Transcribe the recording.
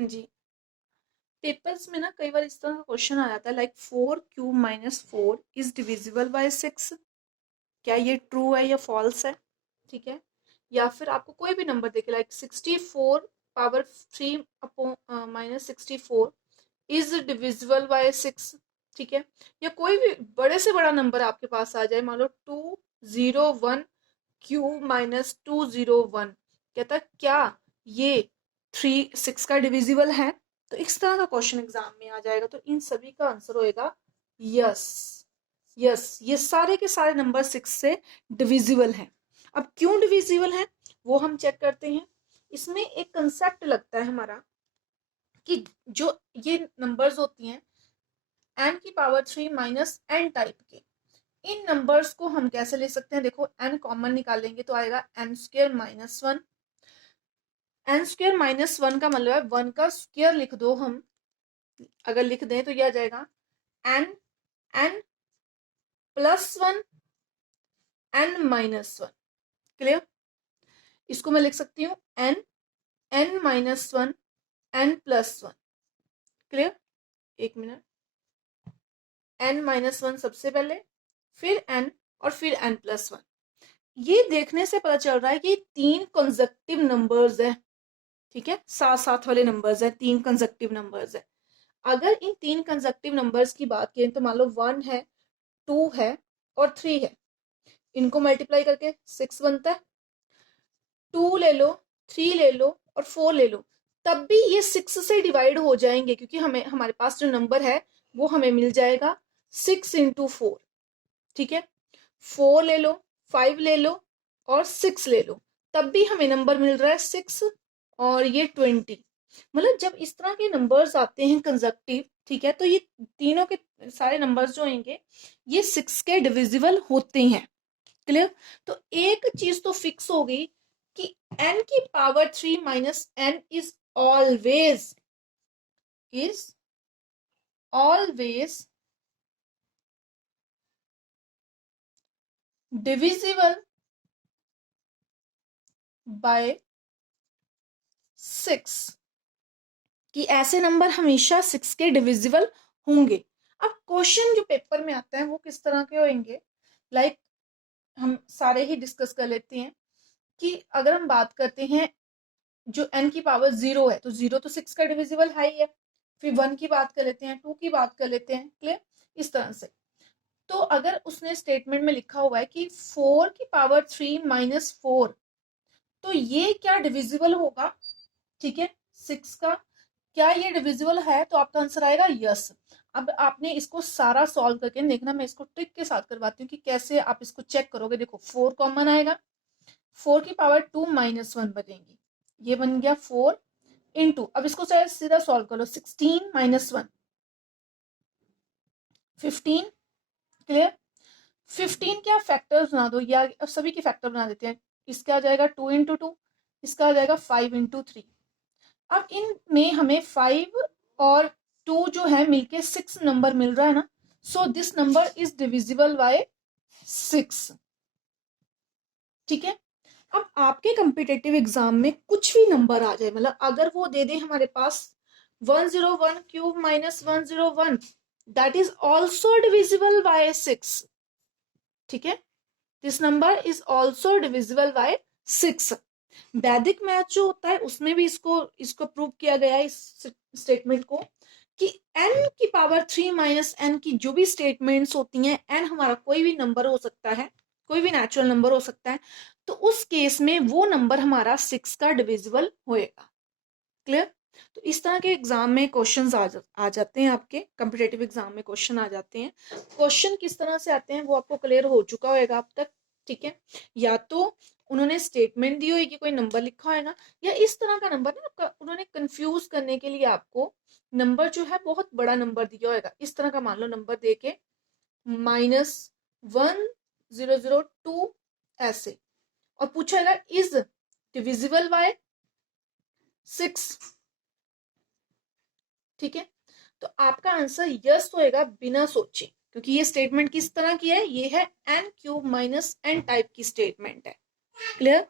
जी, papers में ना कई बार इस तरह का क्वेश्चन आ जाता है लाइक 4³ - 4 इज डिविजिबल बाय 6। क्या ये ट्रू है या फॉल्स है? ठीक है, या फिर आपको कोई भी नंबर देखे लाइक 64⁻³ - 64 इज डिविजिबल बाय 6। ठीक है, या कोई भी बड़े से बड़ा नंबर आपके पास आ जाए, मान लो 201³ - 201, कहता है क्या ये 6 का डिविजिबल है? तो इस तरह का क्वेश्चन एग्जाम में आ जाएगा, तो इन सभी का आंसर होएगा यस। यस, ये सारे के सारे नंबर 6 से डिविजिबल हैं। अब क्यों डिविजिबल है वो हम चेक करते हैं। इसमें एक कंसेप्ट लगता है हमारा कि जो ये नंबर्स होती हैं n⁻³ - n टाइप के, इन नंबर्स को हम कैसे ले सकते हैं? देखो, n कॉमन निकालेंगे तो आएगा n² - 1। n² - 1 का मतलब है 1 का स्क्वायर लिख दो हम, अगर लिख दें तो यह आ जाएगा n+1 n-1। क्लियर? इसको मैं लिख सकती हूँ n-1 n+1। क्लियर? एक मिनट, n-1 सबसे पहले, फिर n और फिर n+1। ये देखने से पता चल रहा है कि 3 कंसेक्टिव नंबर्स है। ठीक है, साथ साथ वाले नंबर्स है, 3 कंसेक्टिव नंबर्स है। अगर इन 3 कंसेक्टिव नंबर्स की बात करें तो मान लो 1 है, 2 है और 3 है, इनको मल्टीप्लाई करके 6 बनता है। 2 ले लो, 3 ले लो और 4 ले लो, तब भी ये 6 से डिवाइड हो जाएंगे, क्योंकि हमें हमारे पास जो नंबर है वो हमें मिल जाएगा 6 × 4। ठीक है, 4 ले लो, 5 ले लो और 6 ले लो, तब भी हमें नंबर मिल रहा है 6 और ये 20। मतलब जब इस तरह के नंबर्स आते हैं कंजक्टिव, ठीक है, तो ये तीनों के सारे नंबर्स जो होंगे ये 6 के डिविजिबल होते हैं। क्लियर? तो एक चीज तो फिक्स हो गई कि n⁻³ - n is always divisible by 6, कि ऐसे नंबर हमेशा 6 के डिविजिबल होंगे। अब क्वेश्चन जो पेपर में आता है वो किस तरह के होंगे, लाइक हम सारे ही डिस्कस कर लेते हैं कि अगर हम बात करते हैं जो n की पावर 0 है, तो 0 तो 6 का डिविजिबल है ही है। फिर 1 की बात कर लेते हैं, 2 की बात कर लेते हैं। क्लियर? इस तरह से। तो अगर उसने स्टेटमेंट में लिखा हुआ है कि 4³ - 4, तो ये क्या डिविजिबल होगा? ठीक है, 6 का क्या ये डिविजिबल है? तो आपका आंसर आएगा यस। अब आपने इसको सारा सॉल्व करके देखना, मैं इसको ट्रिक के साथ करवाती हूँ कि कैसे आप इसको चेक करोगे। देखो, 4 कॉमन आएगा, 4 की पावर 2 - 1 बनेगी, ये बन गया 4 इंटू, अब इसको चाहे सीधा सॉल्व कर लो, 16 - 1 15। क्लियर? 15 क्या फैक्टर्स बना दो, या सभी के फैक्टर बना देते हैं। इसका आ जाएगा 2 × 2, इसका आ जाएगा 5 × 3। अब इनमें हमें 5 और 2 जो है मिलके 6 नंबर मिल रहा है ना, so this number is divisible by 6। ठीक है, अब आपके कॉम्पिटिटिव एग्जाम में कुछ भी नंबर आ जाए, मतलब अगर वो दे दे हमारे पास 101³ - 101, that is also divisible by 6। ठीक है, this number is also divisible by 6। वैदिक मैथ जो होता है उसमें भी इसको प्रूव किया गया है, इस स्टेटमेंट को, कि n⁻³ - n की जो भी स्टेटमेंट्स होती हैं, n हमारा कोई भी नंबर हो सकता है, कोई भी नेचुरल नंबर हो सकता है, तो उस केस में वो नंबर हमारा 6 का डिविजिबल होएगा। क्लियर? तो इस तरह के एग्जाम में क्वेश्चंस आ जाते हैं, आपके कॉम्पिटेटिव एग्जाम में क्वेश्चन आ जाते हैं। क्वेश्चन किस तरह से आते हैं वो आपको क्लियर हो चुका होगा अब तक। ठीक है, या तो उन्होंने स्टेटमेंट दी होगी, कोई नंबर लिखा होगा, या इस तरह का नंबर ना उन्होंने कंफ्यूज करने के लिए आपको नंबर जो है बहुत बड़ा नंबर दिया होगा। इस तरह का मान लो नंबर दे के -1002 ऐसे, और पूछेगा इज डिविजिबल बाय 6। ठीक है, तो आपका आंसर यस होएगा बिना सोचे, क्योंकि ये स्टेटमेंट किस तरह की है, ये है n³ - n टाइप की स्टेटमेंट है। क्लियर?